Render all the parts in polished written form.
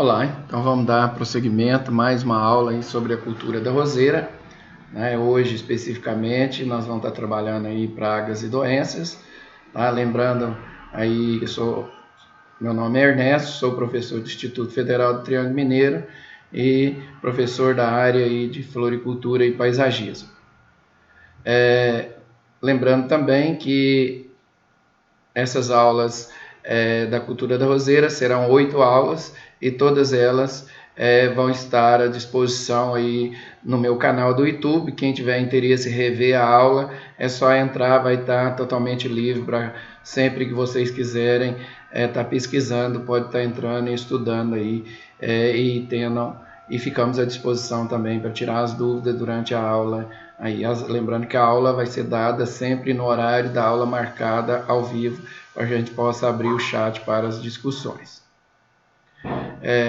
Olá, então vamos dar prosseguimento, mais uma aula aí sobre a cultura da roseira. Hoje, especificamente, nós vamos estar trabalhando aí pragas e doenças. Lembrando aí que meu nome é Ernesto, sou professor do Instituto Federal do Triângulo Mineiro e professor da área aí de floricultura e paisagismo. Lembrando também que essas aulas da cultura da roseira serão 8 aulas e todas elas vão estar à disposição aí no meu canal do YouTube. Quem tiver interesse em rever a aula, é só entrar, vai estar totalmente livre para sempre que vocês quiserem estar pesquisando, pode estar entrando e estudando aí e ficamos à disposição também para tirar as dúvidas durante a aula. Lembrando que a aula vai ser dada sempre no horário da aula marcada ao vivo, para que a gente possa abrir o chat para as discussões.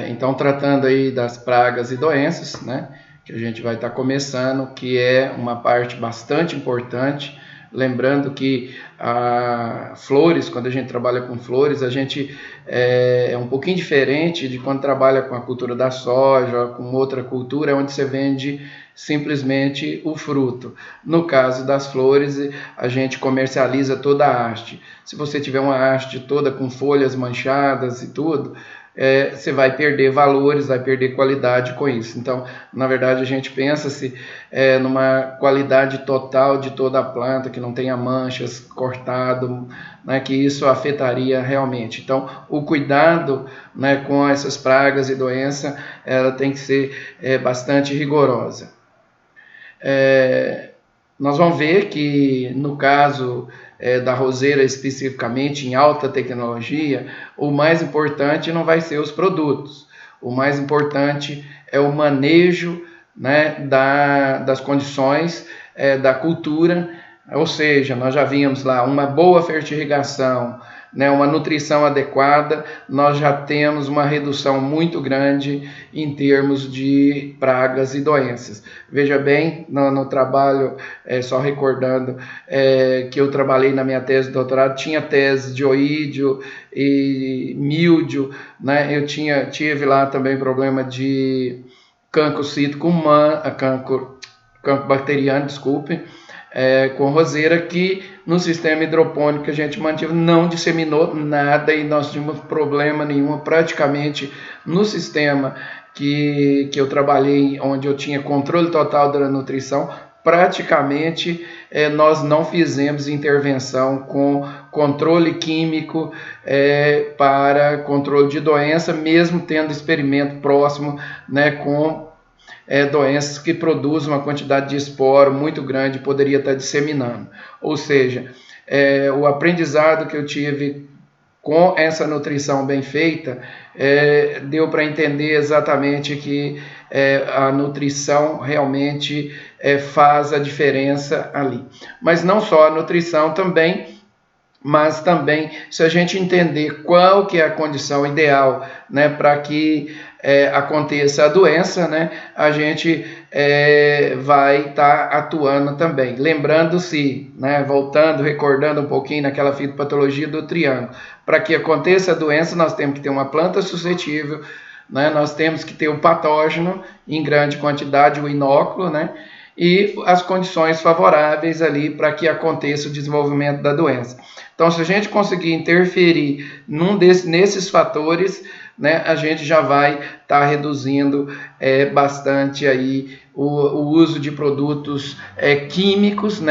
Então, tratando aí das pragas e doenças, que a gente vai estar começando, que é uma parte bastante importante. Lembrando que flores, quando a gente trabalha com flores, a gente é um pouquinho diferente de quando trabalha com a cultura da soja, com outra cultura, onde você vende simplesmente o fruto. No caso das flores, a gente comercializa toda a haste. Se você tiver uma haste toda com folhas manchadas e tudo, você vai perder valores, vai perder qualidade com isso. Então, na verdade, a gente pensa-se numa qualidade total de toda a planta, que não tenha manchas, cortado, que isso afetaria realmente. Então, o cuidado com essas pragas e doenças, ela tem que ser bastante rigorosa. Nós vamos ver que, no caso da roseira especificamente, em alta tecnologia, o mais importante não vai ser os produtos. O mais importante é o manejo das condições da cultura, ou seja, nós já vimos lá uma boa fertirrigação, uma nutrição adequada, nós já temos uma redução muito grande em termos de pragas e doenças. Veja bem, no trabalho, só recordando que eu trabalhei na minha tese de doutorado, tinha tese de oídio e míldio, eu tive lá também problema de cancro cítrico humano, cancro bacteriano, desculpe, com roseira, que no sistema hidropônico que a gente mantive não disseminou nada e nós tínhamos problema nenhum praticamente no sistema que eu trabalhei, onde eu tinha controle total da nutrição. Praticamente nós não fizemos intervenção com controle químico para controle de doença, mesmo tendo experimento próximo com doenças que produzem uma quantidade de esporo muito grande, poderia estar disseminando. Ou seja, o aprendizado que eu tive com essa nutrição bem feita, deu para entender exatamente que a nutrição realmente faz a diferença ali. Mas não só a nutrição também, mas também se a gente entender qual que é a condição ideal para que aconteça a doença, a gente vai estar atuando também. Lembrando-se, voltando, recordando um pouquinho naquela fitopatologia do triângulo, para que aconteça a doença nós temos que ter uma planta suscetível, nós temos que ter o patógeno em grande quantidade, o inóculo, e as condições favoráveis ali para que aconteça o desenvolvimento da doença. Então, se a gente conseguir interferir nesses fatores, a gente já vai estar reduzindo bastante aí o uso de produtos químicos,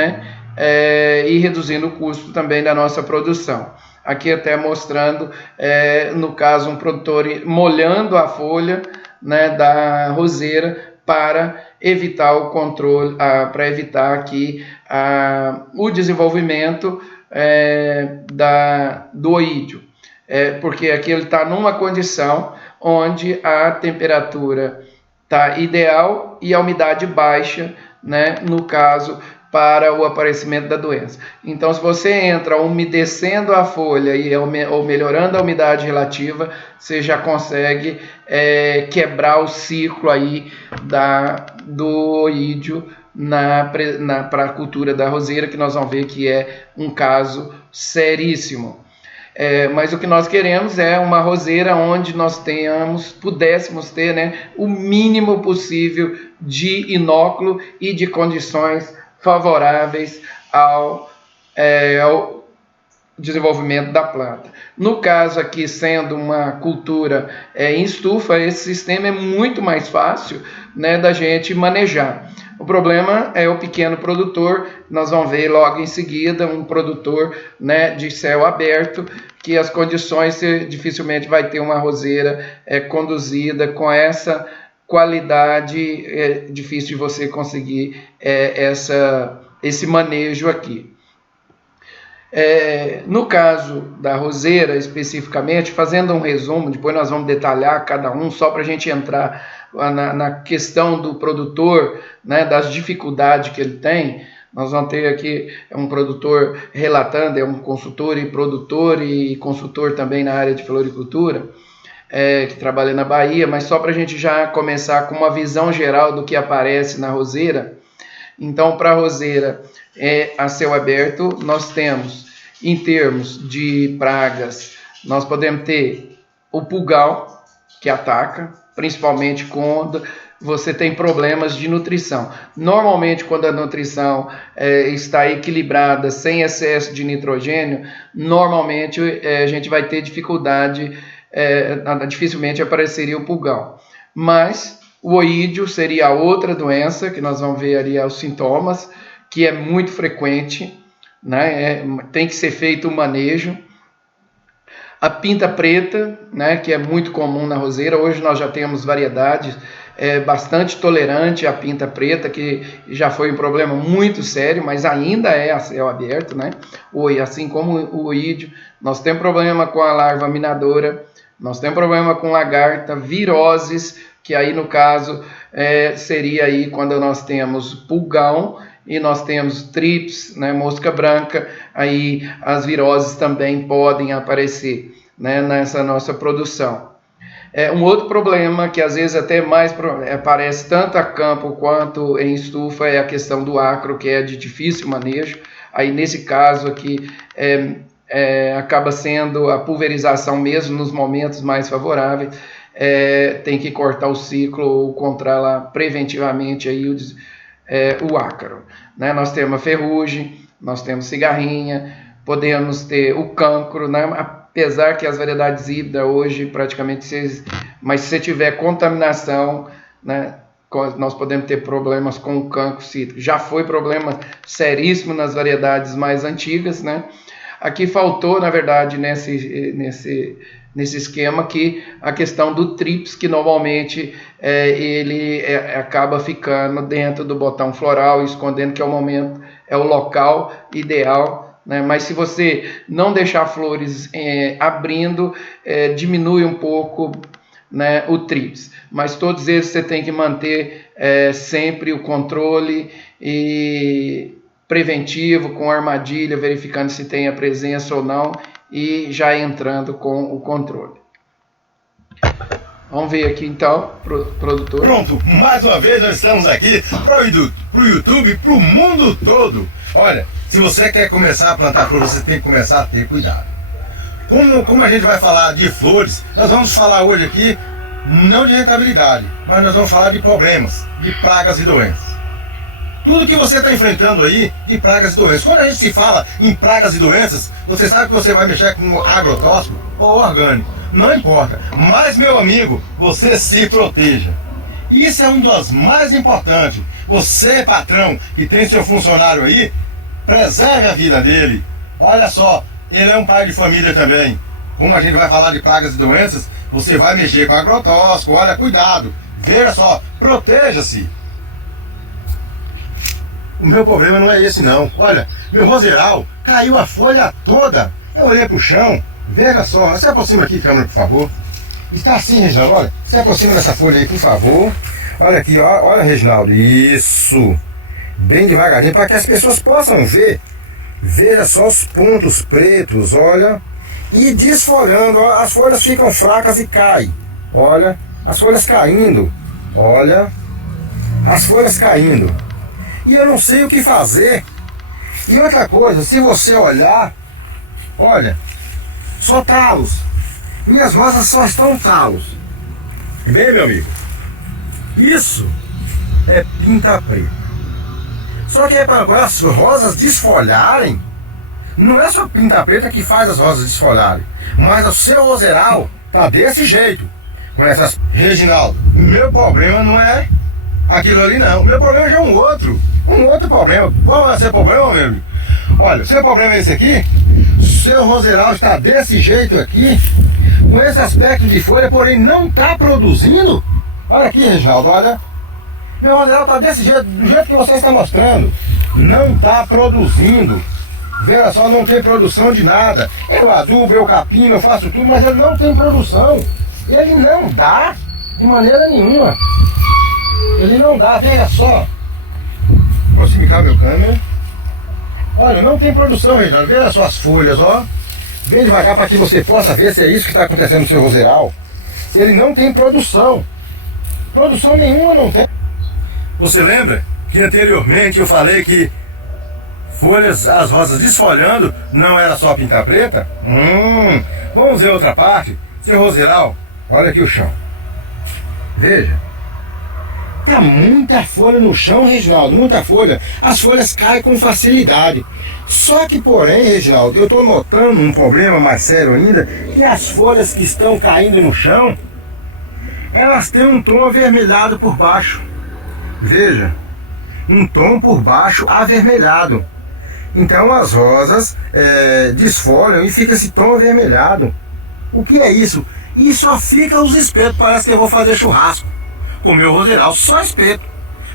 e reduzindo o custo também da nossa produção. Aqui até mostrando, no caso, um produtor molhando a folha da roseira para evitar o controle, para evitar aqui o desenvolvimento do oídio. Porque aqui ele está numa condição onde a temperatura está ideal e a umidade baixa, no caso, para o aparecimento da doença. Então, se você entra umedecendo a folha ou melhorando a umidade relativa, você já consegue quebrar o ciclo aí do oídio para a cultura da roseira, que nós vamos ver que é um caso seríssimo. Mas o que nós queremos é uma roseira onde nós pudéssemos ter, né, o mínimo possível de inóculo e de condições favoráveis ao desenvolvimento da planta. No caso aqui, sendo uma cultura em estufa, esse sistema é muito mais fácil, né, da gente manejar. O problema é o pequeno produtor. Nós vamos ver logo em seguida um produtor, né, de céu aberto, que as condições dificilmente vai ter uma roseira conduzida com essa qualidade. É difícil de você conseguir esse manejo aqui. No caso da roseira especificamente, fazendo um resumo, depois nós vamos detalhar cada um, só para a gente entrar na questão do produtor, né, das dificuldades que ele tem. Nós vamos ter aqui um produtor relatando, é um consultor e produtor e consultor também na área de floricultura, que trabalha na Bahia, mas só para a gente já começar com uma visão geral do que aparece na roseira. Então, para a roseira a céu aberto, nós temos, em termos de pragas, nós podemos ter o pulgão, que ataca, principalmente quando você tem problemas de nutrição. Normalmente, quando a nutrição está equilibrada, sem excesso de nitrogênio, normalmente a gente vai ter dificuldade, dificilmente apareceria o pulgão. Mas o oídio seria a outra doença, que nós vamos ver ali os sintomas, que é muito frequente, né? Tem que ser feito o manejo. A pinta preta, né, que é muito comum na roseira. Hoje nós já temos variedades bastante tolerante à pinta preta, que já foi um problema muito sério, mas ainda é a céu aberto, né? Assim como o oídio. Nós temos problema com a larva minadora, nós temos problema com lagarta, viroses, que aí no caso seria aí quando nós temos pulgão e nós temos trips, né, mosca branca, aí as viroses também podem aparecer, né, nessa nossa produção. Um outro problema que às vezes até mais aparece tanto a campo quanto em estufa é a questão do acro, que é de difícil manejo. Aí nesse caso aqui acaba sendo a pulverização mesmo nos momentos mais favoráveis. Tem que cortar o ciclo ou controlar preventivamente aí o ácaro, né? Nós temos a ferrugem, nós temos cigarrinha, podemos ter o cancro, né? Apesar que as variedades híbridas hoje praticamente, mas se você tiver contaminação, né, nós podemos ter problemas com o cancro cítrico. Já foi problema seríssimo nas variedades mais antigas, né? Aqui faltou, na verdade, nesse esquema aqui, a questão do trips, que normalmente ele acaba ficando dentro do botão floral, escondendo que é o local ideal, né? Mas se você não deixar flores abrindo, diminui um pouco, né, o trips. Mas todos eles você tem que manter sempre o controle preventivo, com armadilha, verificando se tem a presença ou não, e já entrando com o controle. Vamos ver aqui então, produtor. Pronto, mais uma vez nós estamos aqui para o YouTube, para o mundo todo. Olha, se você quer começar a plantar flores, você tem que começar a ter cuidado. Como a gente vai falar de flores, nós vamos falar hoje aqui, não de rentabilidade, mas nós vamos falar de problemas, de pragas e doenças. Tudo que você está enfrentando aí de pragas e doenças. Quando a gente se fala em pragas e doenças, você sabe que você vai mexer com agrotóxico ou orgânico. Não importa. Mas, meu amigo, você se proteja. Isso é um dos mais importantes. Você, patrão, que tem seu funcionário aí, preserve a vida dele. Olha só, ele é um pai de família também. Como a gente vai falar de pragas e doenças, você vai mexer com agrotóxico. Olha, cuidado. Veja só, proteja-se. O meu problema não é esse não. Olha, meu roseiral caiu a folha toda. Eu olhei pro chão. Veja só, se aproxima aqui, câmera, por favor. Está assim, Reginaldo, olha. Se aproxima dessa folha aí, por favor. Olha aqui, ó, olha, Reginaldo. Isso. Bem devagarinho, para que as pessoas possam ver. Veja só os pontos pretos, olha. E desfolhando, ó, as folhas ficam fracas e caem. Olha, as folhas caindo. Olha, as folhas caindo. E eu não sei o que fazer. E outra coisa, se você olhar, olha, só talos. Minhas rosas só estão talos. Bem, meu amigo, isso é pinta preta. Só que para as rosas desfolharem, não é só pinta preta que faz as rosas desfolharem, mas o seu roseral tá desse jeito. Com essas, Reginaldo, meu problema não é aquilo ali não. Meu problema já é um outro problema. Qual é o seu problema, meu amigo? Olha, o seu problema é esse aqui. Seu roseral está desse jeito aqui, com esse aspecto de folha, porém não está produzindo. Olha aqui, Reginaldo, olha. Meu roseral está desse jeito, do jeito que você está mostrando. Não está produzindo. Veja só, não tem produção de nada. Eu adubo, eu capino, eu faço tudo, mas ele não tem produção. Ele não dá de maneira nenhuma. Ele não dá, veja só. Vou aproximar meu câmera. Olha, não tem produção, Reginaldo. Veja só as folhas, ó. Vem devagar para que você possa ver se é isso que está acontecendo no seu roseral. Ele não tem produção. Produção nenhuma não tem. Você lembra que anteriormente eu falei que folhas, as rosas desfolhando, não era só pintar preta? Vamos ver outra parte. Seu roseral, olha aqui o chão. Veja. Tá muita folha no chão, Reginaldo, muita folha. As folhas caem com facilidade. Só que, porém, Reginaldo, eu estou notando um problema mais sério ainda, que as folhas que estão caindo no chão, elas têm um tom avermelhado por baixo. Veja, um tom por baixo avermelhado. Então as rosas desfolham e fica esse tom avermelhado. O que é isso? E só fica os espetos. Parece que eu vou fazer churrasco com o meu roseral, só espeto.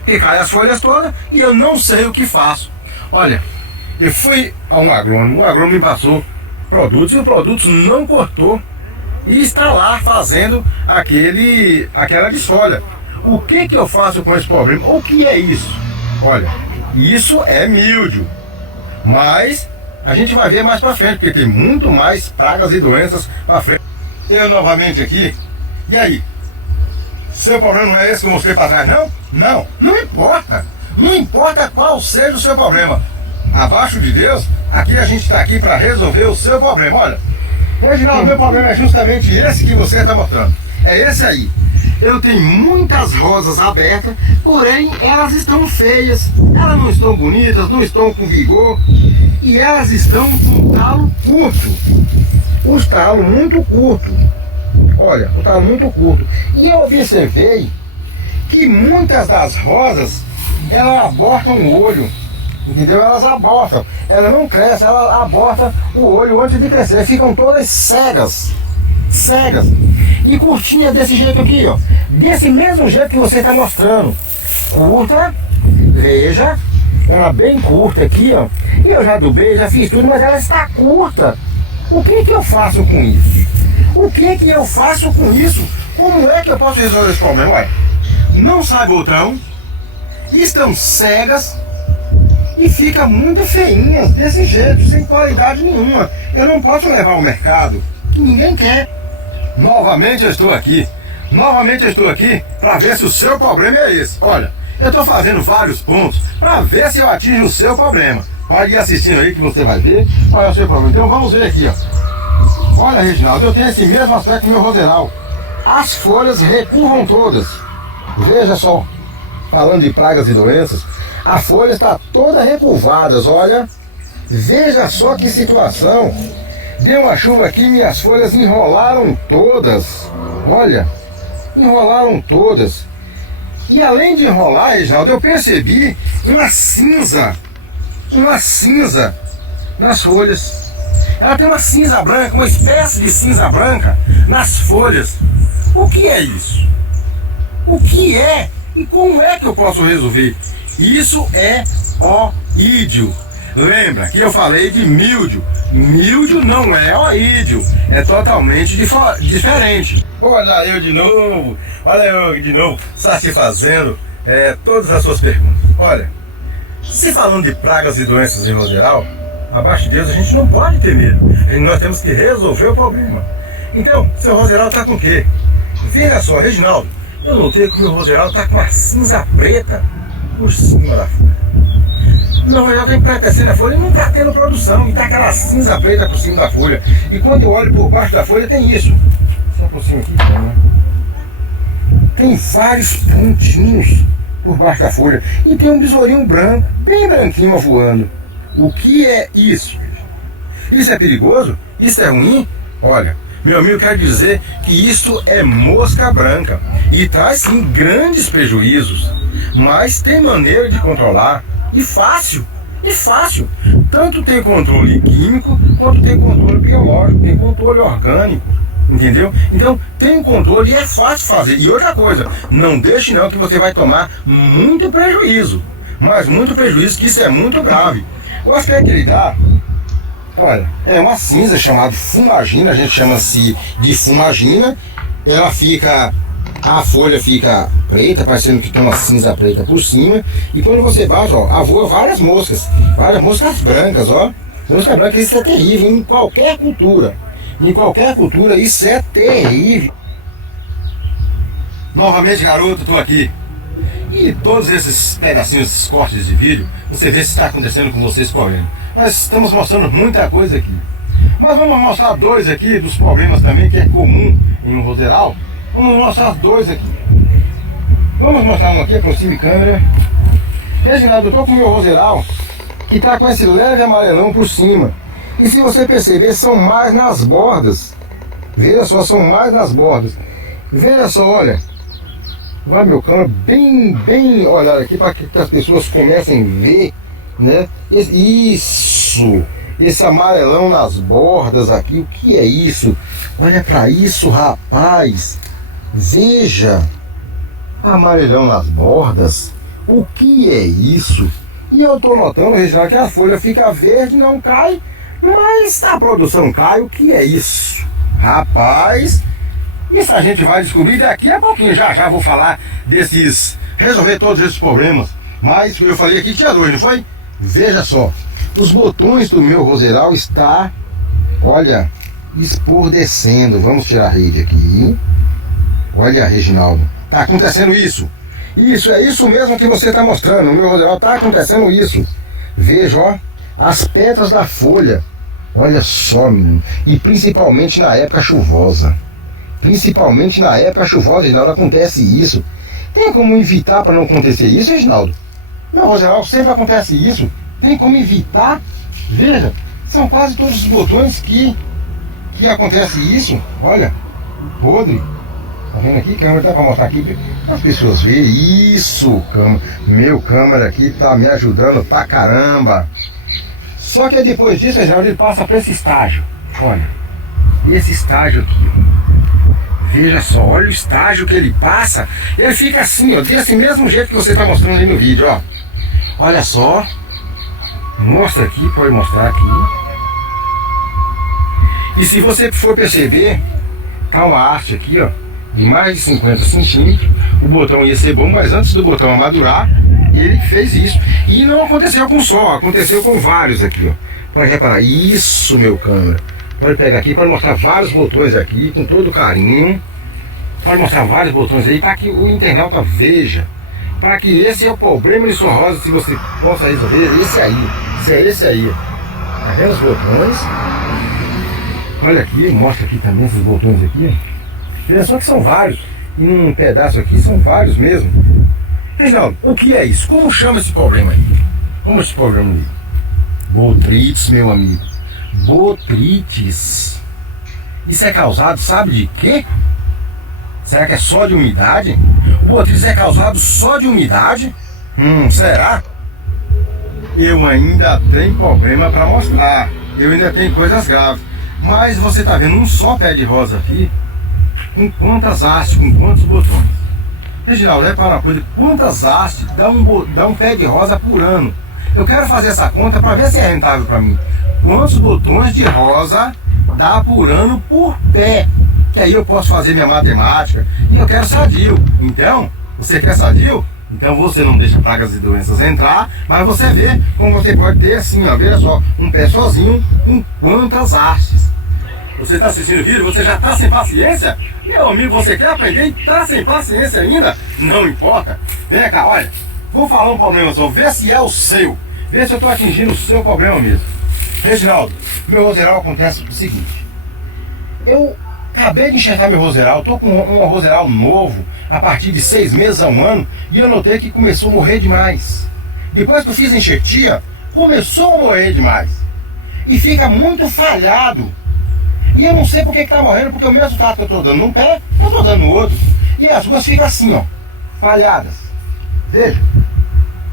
E cai as folhas todas e eu não sei o que faço. Olha, eu fui a um agrônomo, o agrônomo me passou produtos e o produto não cortou. E está lá fazendo aquela desfolha. O que eu faço com esse problema? O que é isso? Olha, isso é míldio. Mas a gente vai ver mais pra frente, porque tem muito mais pragas e doenças pra frente. Eu novamente aqui. E aí? Seu problema não é esse que eu mostrei pra trás, não? Não importa. Não importa qual seja o seu problema. Abaixo de Deus, aqui a gente está aqui para resolver o seu problema. Olha, Reginaldo, meu problema é justamente esse que você está mostrando. É esse aí. Eu tenho muitas rosas abertas, porém elas estão feias. Elas não estão bonitas, não estão com vigor. E elas estão com talo curto. Os talos muito curto. Olha, o talo muito curto. E eu observei que muitas das rosas, elas abortam o olho. Entendeu? Elas abortam. Ela não cresce, ela aborta o olho antes de crescer. Ficam todas cegas. Cegas. E curtinha desse jeito aqui, ó. Desse mesmo jeito que você está mostrando. Curta. Veja. Ela bem curta aqui, ó. E eu já adubei, já fiz tudo, mas ela está curta. O que eu faço com isso? O que eu faço com isso? Como é que eu posso resolver esse problema? Ué, não sai botão. Estão cegas. E fica muito feinhas desse jeito, sem qualidade nenhuma. Eu não posso levar ao mercado, que ninguém quer. Novamente eu estou aqui para ver se o seu problema é esse. Olha, eu estou fazendo vários pontos para ver se eu atingo o seu problema. Pode ir assistindo aí que você vai ver qual é o seu problema. Então vamos ver aqui, ó. Olha, Reginaldo, eu tenho esse mesmo aspecto no meu roseral. As folhas recurvam todas. Veja só, falando de pragas e doenças, a folha está toda recurvada, olha. Veja só que situação. Deu uma chuva aqui e minhas folhas enrolaram todas. Olha, enrolaram todas. E além de enrolar, Reginaldo, eu percebi uma cinza nas folhas. Ela tem uma cinza branca, uma espécie de cinza branca nas folhas. O que é isso? O que é? E como é que eu posso resolver? Isso é oídio. Lembra que eu falei de míldio. Míldio não é oídio. É totalmente diferente. Olha eu de novo, satisfazendo todas as suas perguntas. Olha, se falando de pragas e doenças em roseral, abaixo de Deus a gente não pode ter medo. Nós temos que resolver o problema. Então, seu roseral está com o quê? Veja só, Reginaldo, eu notei que o meu roseral está com uma cinza preta por cima da folha. O meu rojão está empretecendo a folha e não está tendo produção. E está aquela cinza preta por cima da folha. E quando eu olho por baixo da folha tem isso. Só por cima aqui, né? Tem vários pontinhos por baixo da folha. E tem um besourinho branco, bem branquinho voando. O que é isso? Isso é perigoso? Isso é ruim? Olha, meu amigo, quer dizer que isso é mosca branca. E traz sim grandes prejuízos. Mas tem maneira de controlar. E fácil. E fácil. Tanto tem controle químico, quanto tem controle biológico, tem controle orgânico. Entendeu? Então tem um controle e é fácil fazer. E outra coisa, não deixe não que você vai tomar muito prejuízo. Mas muito prejuízo, que isso é muito grave. O aspecto que ele dá, olha, é uma cinza chamada fumagina, a gente chama-se de fumagina. Ela fica, a folha fica preta, parecendo que tem uma cinza preta por cima. E quando você bate, ó, voa várias moscas brancas, ó. Mosca branca, isso é terrível em qualquer cultura. Em qualquer cultura isso é terrível. Novamente, garoto, estou aqui. E todos esses pedacinhos, esses cortes de vídeo, você vê se está acontecendo com vocês problema. Nós estamos mostrando muita coisa aqui. Mas vamos mostrar dois aqui dos problemas também que é comum em um roseral. Vamos mostrar dois aqui. Vamos mostrar um aqui, aproxime câmera. Reginaldo, eu estou com o meu roseral que está com esse leve amarelão por cima. E se você perceber, são mais nas bordas. Veja só, são mais nas bordas. Veja só, olha. Vai meu câmera bem olhar aqui para que as pessoas comecem a ver, né? Isso! Esse amarelão nas bordas aqui, o que é isso? Olha para isso, rapaz! Veja! Amarelão nas bordas. O que é isso? E eu estou notando, Reginaldo, que a folha fica verde, não cai. Mas a produção cai, o que é isso? Rapaz, isso a gente vai descobrir daqui a pouquinho. Já vou falar resolver todos esses problemas. Mas eu falei aqui que tinha dois, não foi? Veja só, os botões do meu roseral está, olha, espordecendo. Vamos tirar a rede aqui. Olha, Reginaldo, tá acontecendo isso. Isso, é isso mesmo que você está mostrando. No meu roseral está acontecendo isso. Veja, ó, as pétalas da folha. Olha só, menino. E principalmente na época chuvosa. Principalmente na época chuvosa, Reginaldo, acontece isso. Tem como evitar para não acontecer isso, Reginaldo? Meu roseral sempre acontece isso. Tem como evitar? Veja, são quase todos os botões que acontece isso. Olha, podre. Tá vendo aqui? Câmera, dá para mostrar aqui as pessoas verem. Isso, câmera. Meu câmera aqui tá me ajudando pra caramba. Só que depois disso, Reginaldo, ele passa para esse estágio. Olha, esse estágio aqui, ó. Veja só, olha o estágio que ele passa. Ele fica assim, ó, desse mesmo jeito que você está mostrando aí no vídeo, ó. Olha só. Mostra aqui, pode mostrar aqui. E se você for perceber, tá uma haste aqui, ó, de mais de 50 centímetros. O botão ia ser bom, mas antes do botão amadurar, ele fez isso. E não aconteceu com um só, aconteceu com vários aqui, ó. Pode reparar, isso, meu câmera. Pode pegar aqui, pode mostrar vários botões aqui, com todo carinho. Pode mostrar vários botões aí, para que o internauta veja. Para que esse é o problema de sua rosa, se você possa resolver, esse aí. Esse aí, ó. Tá vendo os botões? Olha aqui, mostra aqui também esses botões aqui, ó. Veja só que são vários. E num pedaço aqui são vários mesmo. Reginaldo, o que é isso? Como chama esse problema aí? Como esse problema aí? Botrites, meu amigo. Botrites. Isso é causado, sabe de quê? Será que é só de umidade? O botrites é causado só de umidade? Será? Eu ainda tenho problema para mostrar. Eu ainda tenho coisas graves. Mas você tá vendo um só pé de rosa aqui? Com quantas hastes, com quantos botões? Reginaldo, repara uma coisa, quantas hastes dá um pé de rosa por ano? Eu quero fazer essa conta para ver se é rentável para mim. Quantos botões de rosa dá por ano por pé? Que aí eu posso fazer minha matemática. E eu quero sadio. Então, você quer sadio? Então você não deixa pragas e doenças entrar, mas você vê como você pode ter assim, ó, veja só, um pé sozinho com quantas hastes. Você está assistindo o vídeo, você já está sem paciência? Meu amigo, você quer aprender e está sem paciência ainda? Não importa. Vem cá, olha. Vou falar um problema só. Vê se é o seu. Vê se eu estou atingindo o seu problema mesmo. Reginaldo, meu roseral acontece o seguinte. Eu acabei de enxertar meu roseral, estou com um roseral novo, a partir de 6 meses a 1 ano, e eu notei que começou a morrer demais. Depois que eu fiz a enxertia, começou a morrer demais. E fica muito falhado. E eu não sei por que está morrendo, porque o mesmo trato que eu estou dando num pé, eu estou dando no outro. E as ruas ficam assim, ó, falhadas. Veja.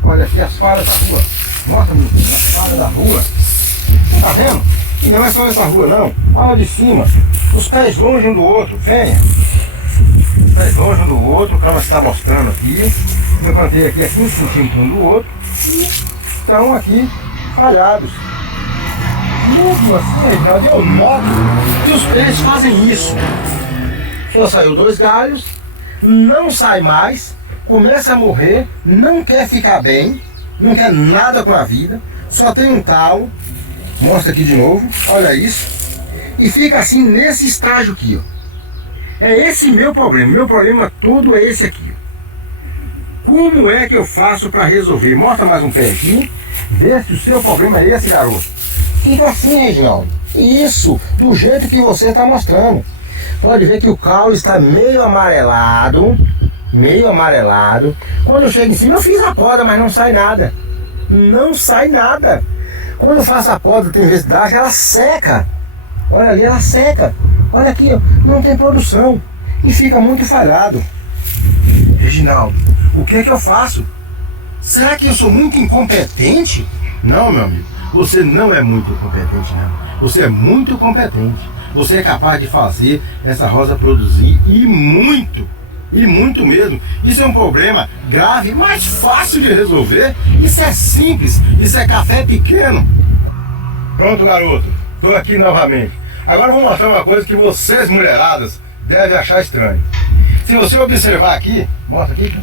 Olha aqui as falhas da rua. Mostra, meu filho, as falhas da rua. Tá vendo? E não é só essa rua, não. Olha de cima. Os pés longe um do outro. Venha. Os pés longe um do outro. O câmera está mostrando aqui. Eu plantei aqui a 15 centímetros um do outro. E estão aqui falhados. Mesmo assim, Reginaldo, eu noto que os pés fazem isso. Só saiu 2 galhos, não sai mais, começa a morrer, não quer ficar bem, não quer nada com a vida, só tem um talo. Mostra aqui de novo, olha isso. E fica assim nesse estágio aqui, ó. É esse meu problema todo é esse aqui, ó. Como é que eu faço para resolver? Mostra mais um pé aqui, vê se o seu problema é esse, garoto. Fica assim, Reginaldo. Isso, do jeito que você está mostrando. Pode ver que o caule está meio amarelado. Meio amarelado. Quando eu chego em cima, eu fiz a poda, mas não sai nada. Não sai nada. Quando eu faço a poda, tem vezes que ela seca. Olha ali, ela seca. Olha aqui, ó, não tem produção. E fica muito falhado. Reginaldo, o que é que eu faço? Será que eu sou muito incompetente? Não, meu amigo. Você não é muito competente, não. Você é muito competente. Você é capaz de fazer essa rosa produzir e muito mesmo. Isso é um problema grave, mas fácil de resolver. Isso é simples, isso é café pequeno. Pronto, garoto, estou aqui novamente. Agora eu vou mostrar uma coisa que vocês, mulheradas, devem achar estranho. Se você observar aqui, mostra aqui,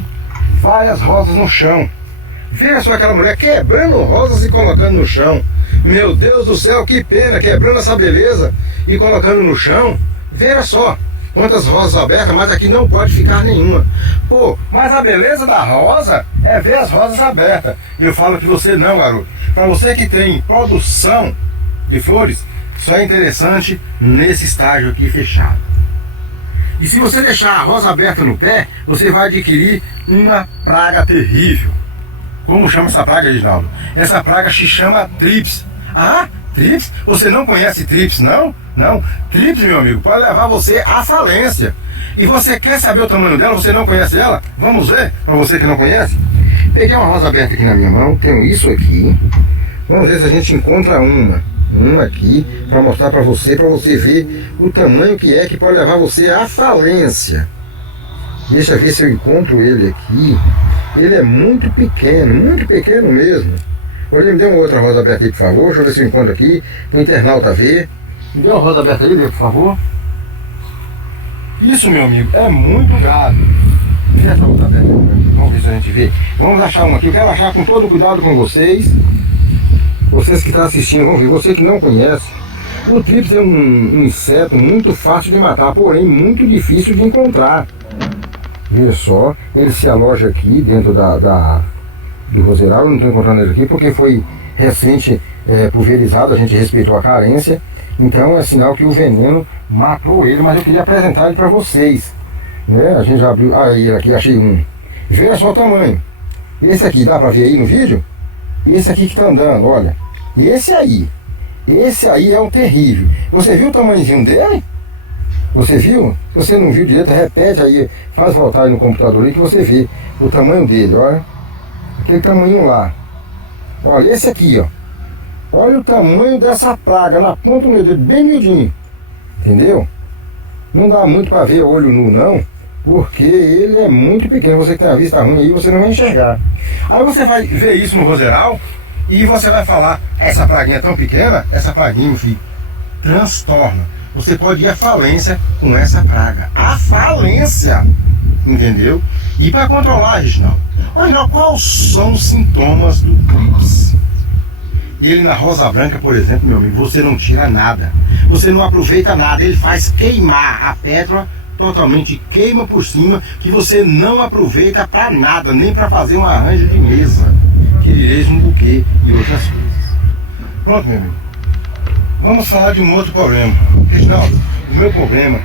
várias rosas no chão. Veja só aquela mulher quebrando rosas e colocando no chão. Meu Deus do céu, que pena, quebrando essa beleza e colocando no chão. Veja só quantas rosas abertas, mas aqui não pode ficar nenhuma. Pô, mas a beleza da rosa é ver as rosas abertas. E eu falo que você não, garoto. Para você que tem produção de flores, só é interessante nesse estágio aqui fechado. E se você deixar a rosa aberta no pé, você vai adquirir uma praga terrível. Como chama essa praga, Reginaldo? Essa praga se chama trips. Ah, trips? Você não conhece trips, não? Não. Trips, meu amigo, pode levar você à falência. E você quer saber o tamanho dela? Você não conhece ela? Vamos ver, para você que não conhece. Peguei uma rosa aberta aqui na minha mão, tenho isso aqui. Vamos ver se a gente encontra uma aqui, para mostrar para você ver o tamanho que é, que pode levar você à falência. Deixa eu ver se eu encontro ele aqui. Ele é muito pequeno mesmo. Olha, me dê uma outra rosa aberta aí, por favor. Deixa eu ver se eu encontro aqui, o internauta ver. Me dê uma rosa aberta aí, por favor. Isso, meu amigo, é muito grave. Vê essa rosa aberta aí, vamos ver se a gente vê. Vamos achar uma aqui, eu quero achar com todo cuidado com vocês. Vocês que estão assistindo, vão ver. Você que não conhece, o trips é um inseto muito fácil de matar, porém muito difícil de encontrar. Veja só, ele se aloja aqui dentro do roseral. Eu não estou encontrando ele aqui porque foi recente pulverizado, a gente respeitou a carência. Então é sinal que o veneno matou ele, mas eu queria apresentar ele para vocês. Né? A gente já abriu, ele aqui, achei um. Veja só o tamanho. Esse aqui, dá para ver aí no vídeo? Esse aqui que está andando, olha. E esse aí é um terrível. Você viu o tamanhozinho dele? Você viu? Se você não viu direito, repete aí, faz voltar aí no computador aí que você vê o tamanho dele, olha. Aquele tamanho lá. Olha, esse aqui, ó. Olha o tamanho dessa praga na ponta do meu dedo, bem miudinho. Entendeu? Não dá muito para ver olho nu, não, porque ele é muito pequeno. Você que tem a vista ruim aí, você não vai enxergar. Aí você vai ver isso no roseral e você vai falar, essa praguinha é tão pequena, essa praguinha, meu filho, transtorna. Você pode ir à falência com essa praga. A falência! Entendeu? E para controlar, Reginaldo, quais são os sintomas do trips? Ele na rosa branca, por exemplo, meu amigo, você não tira nada. Você não aproveita nada. Ele faz queimar a pétala, totalmente queima por cima, que você não aproveita para nada, nem para fazer um arranjo de mesa. Que adquirireis um buquê e outras coisas. Pronto, meu amigo. Vamos falar de um outro problema. Reginaldo, o meu problema,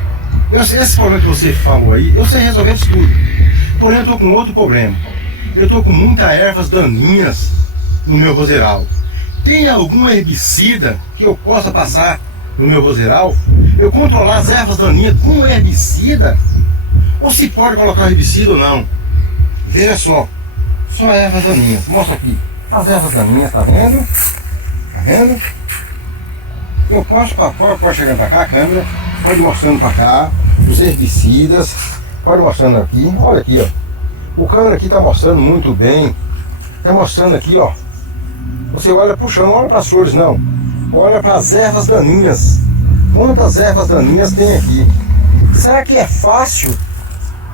esse problema que você falou aí, eu sei resolver isso tudo. Porém, eu estou com outro problema. Eu estou com muitas ervas daninhas no meu roseral. Tem algum herbicida que eu possa passar no meu roseral? Eu controlar as ervas daninhas com herbicida? Ou se pode colocar herbicida ou não? Veja só ervas daninhas. Mostra aqui. As ervas daninhas, tá vendo? Tá vendo? Eu posso chegando para cá, a câmera, pode mostrando para cá, os herbicidas, pode mostrando aqui, olha aqui, ó. O câmera aqui tá mostrando muito bem, tá mostrando aqui, ó. Você olha pro chão, não olha para as flores não, olha para as ervas daninhas. Quantas ervas daninhas tem aqui? Será que é fácil?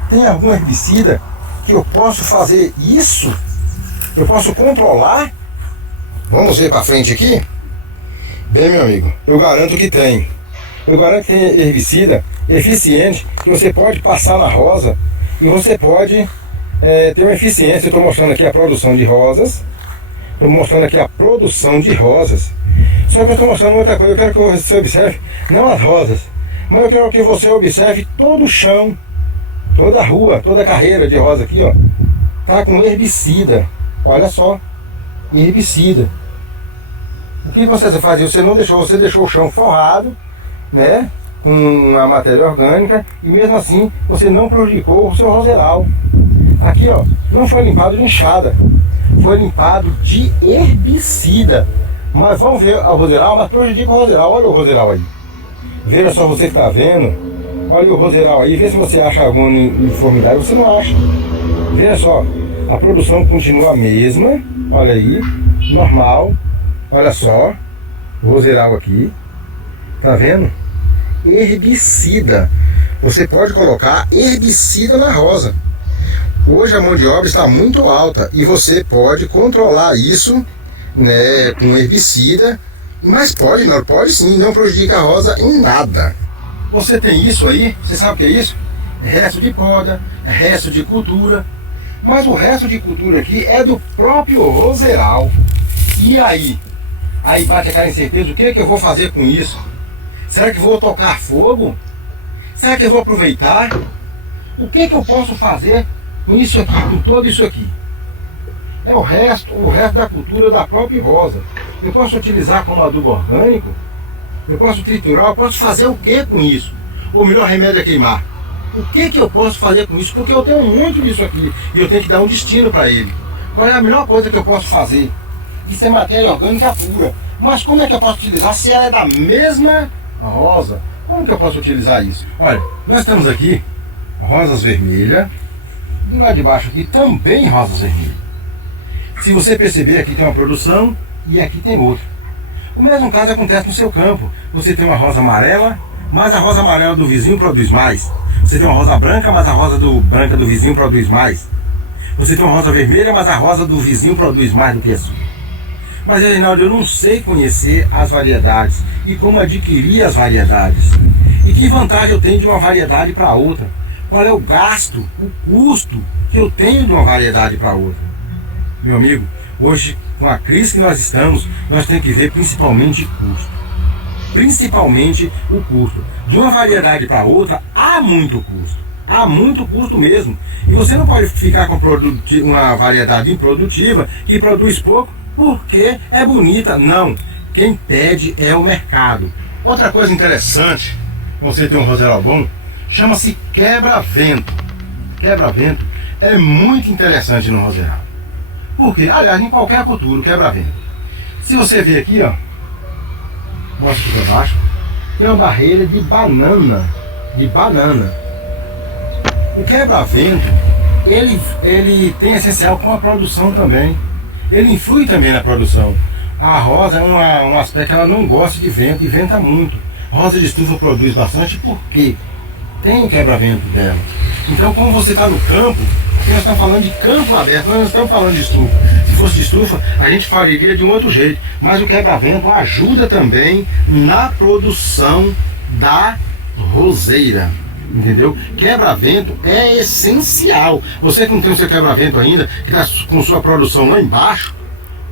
Tem algum herbicida que eu posso fazer isso? Eu posso controlar? Vamos ver para frente aqui? Bem, meu amigo, eu garanto que tem. Eu garanto que tem herbicida eficiente que você pode passar na rosa e você pode ter uma eficiência. Eu estou mostrando aqui a produção de rosas. Estou mostrando aqui a produção de rosas. Só que eu estou mostrando outra coisa. Eu quero que você observe, não as rosas, mas eu quero que você observe todo o chão, toda a rua, toda a carreira de rosa aqui, ó. Tá com herbicida. Olha só, herbicida. O que você fazia? Você deixou o chão forrado, né, com uma matéria orgânica, e mesmo assim você não prejudicou o seu roseral. Aqui, ó, não foi limpado de enxada, foi limpado de herbicida. Mas vamos ver o roseral, mas prejudica o roseral. Olha o roseral aí. Veja só, você que está vendo, olha o roseral aí, vê se você acha alguma uniformidade. Você não acha. Veja só, a produção continua a mesma, olha aí, normal. Olha só, o roseral aqui, tá vendo? Herbicida. Você pode colocar herbicida na rosa. Hoje a mão de obra está muito alta e você pode controlar isso, né, com herbicida, mas pode sim, não prejudica a rosa em nada. Você tem isso aí, você sabe o que é isso? Resto de poda, resto de cultura, mas o resto de cultura aqui é do próprio roseral. E aí? Aí bate aquela incerteza, o que é que eu vou fazer com isso? Será que vou tocar fogo? Será que eu vou aproveitar? O que é que eu posso fazer com isso aqui, com todo isso aqui? É o resto da cultura da própria rosa. Eu posso utilizar como adubo orgânico? Eu posso triturar? Eu posso fazer o que com isso? O melhor remédio é queimar. O que eu posso fazer com isso? Porque eu tenho muito disso aqui e eu tenho que dar um destino para ele. Qual é a melhor coisa que eu posso fazer? Isso é matéria orgânica pura. Mas como é que eu posso utilizar se ela é da mesma rosa? Como que eu posso utilizar isso? Olha, nós temos aqui rosas vermelhas. Do lado de baixo aqui também rosas vermelhas. Se você perceber, aqui tem uma produção e aqui tem outra. O mesmo caso acontece no seu campo. Você tem uma rosa amarela, mas a rosa amarela do vizinho produz mais. Você tem uma rosa branca, mas a rosa branca do vizinho produz mais. Você tem uma rosa vermelha, mas a rosa do vizinho produz mais do que a sua. Mas, Reginaldo, eu não sei conhecer as variedades e como adquirir as variedades. E que vantagem eu tenho de uma variedade para outra? Qual é o gasto, o custo que eu tenho de uma variedade para outra? Meu amigo, hoje, com a crise que nós estamos, nós temos que ver principalmente custo. Principalmente o custo. De uma variedade para outra, há muito custo. Há muito custo mesmo. E você não pode ficar com uma variedade improdutiva que produz pouco porque é bonita. Não. Quem pede é o mercado. Outra coisa interessante, você tem um roseral bom, chama-se quebra-vento. Quebra-vento é muito interessante no roseral. Por quê? Aliás, em qualquer cultura, o quebra-vento. Se você ver aqui, ó, mostra aqui para baixo, tem uma barreira de banana. O quebra-vento, ele tem essencial com a produção também. Ele influi também na produção. A rosa é um aspecto que ela não gosta de vento e venta muito. Rosa de estufa produz bastante porque tem o quebra-vento dela. Então, como você está no campo, aqui nós estamos falando de campo aberto, nós não estamos falando de estufa. Se fosse de estufa, a gente falaria de um outro jeito. Mas o quebra-vento ajuda também na produção da roseira. Entendeu? Quebra-vento é essencial. Você que não tem o seu quebra-vento ainda, que está com sua produção lá embaixo,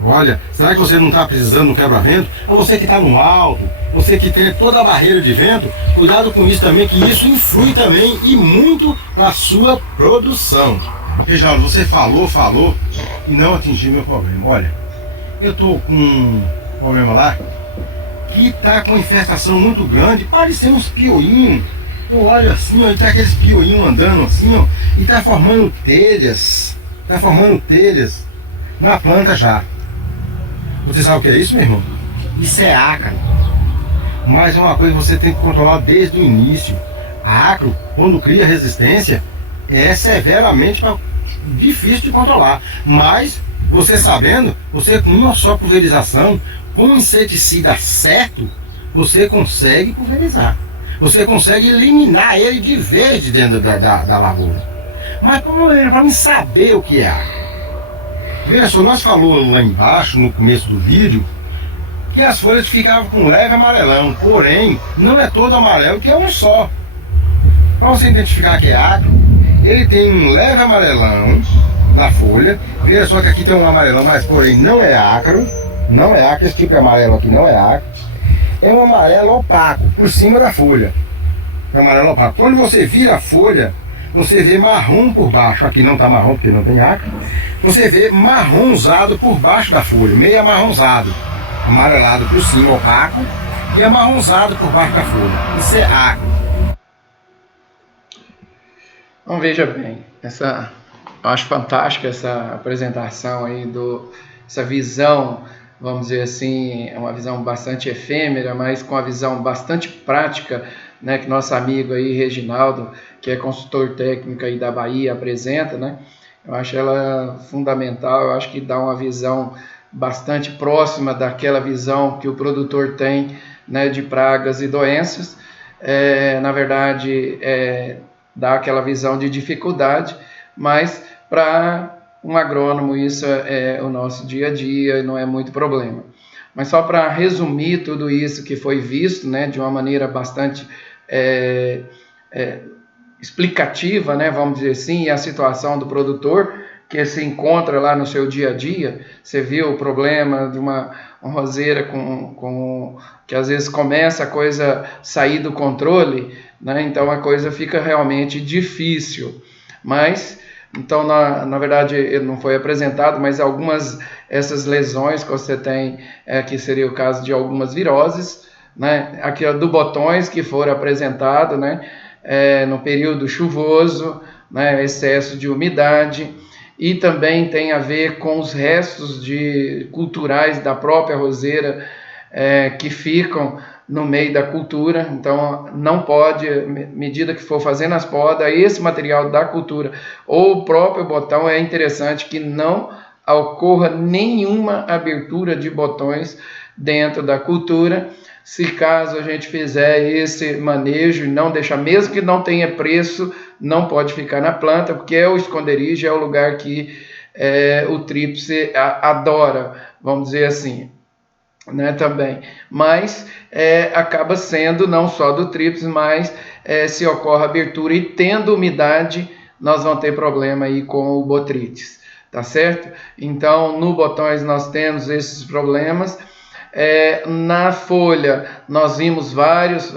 Olha, será que você não está precisando de um quebra-vento? Ou você que está no alto, você que tem toda a barreira de vento, cuidado com isso também, que isso influi também e muito na sua produção. Veja, você falou e não atingiu meu problema. Olha, eu estou com um problema lá que está com uma infestação muito grande, parecendo uns pioinhos. Eu olho assim, ó, e tá aqueles pioinhos andando assim, ó, e tá formando telhas na planta já. Você sabe o que é isso, meu irmão? Isso é ácaro. Mas é uma coisa que você tem que controlar desde o início. A ácaro, quando cria resistência, é severamente difícil de controlar. Mas, você sabendo, você com uma só pulverização, com um inseticida certo, você consegue pulverizar. Você consegue eliminar ele de vez de dentro da lavoura. Mas para mim saber o que é ácaro. Veja só, nós falamos lá embaixo, no começo do vídeo, que as folhas ficavam com leve amarelão. Porém, não é todo amarelo, que é um só. Para você identificar que é ácaro, ele tem um leve amarelão na folha. Veja só que aqui tem um amarelão, mas porém não é ácaro. Não é ácaro, esse tipo de amarelo aqui não é ácaro. É um amarelo opaco, por cima da folha. É um amarelo opaco. Quando você vira a folha, você vê marrom por baixo. Aqui não está marrom porque não tem ácaro. Você vê marronzado por baixo da folha, meio amarronzado. Amarelado por cima, opaco, e amarronzado por baixo da folha. Isso é ácaro. Então veja bem, eu acho fantástica essa apresentação aí, essa visão, vamos dizer assim, é uma visão bastante efêmera, mas com a visão bastante prática, né, que nosso amigo aí, Reginaldo, que é consultor técnico aí da Bahia, apresenta, né? Eu acho ela fundamental, eu acho que dá uma visão bastante próxima daquela visão que o produtor tem, né, de pragas e doenças. Na verdade, dá aquela visão de dificuldade, mas para um agrônomo isso é o nosso dia a dia e não é muito problema. Mas só para resumir tudo isso que foi visto, né, de uma maneira bastante explicativa, né, vamos dizer assim, e a situação do produtor que se encontra lá no seu dia a dia. Você viu o problema de uma roseira que às vezes começa a coisa sair do controle, né, então a coisa fica realmente difícil. Mas, então, na verdade, ele não foi apresentado, mas essas lesões que você tem, que seria o caso de algumas viroses, né, aqui do botões que foram apresentados, né, no período chuvoso, né, excesso de umidade, e também tem a ver com os restos culturais da própria roseira que ficam no meio da cultura. Então não pode, à medida que for fazendo as podas, esse material da cultura ou o próprio botão, é interessante que não ocorra nenhuma abertura de botões dentro da cultura. Se caso a gente fizer esse manejo e não deixar, mesmo que não tenha preço, não pode ficar na planta, porque é o esconderijo, é o lugar que o tríplice adora, vamos dizer assim, né, também. Mas acaba sendo não só do tríplice, mas se ocorre abertura e tendo umidade, nós vamos ter problema aí com o botrytis, tá certo? Então, no botões nós temos esses problemas. Na folha nós vimos várias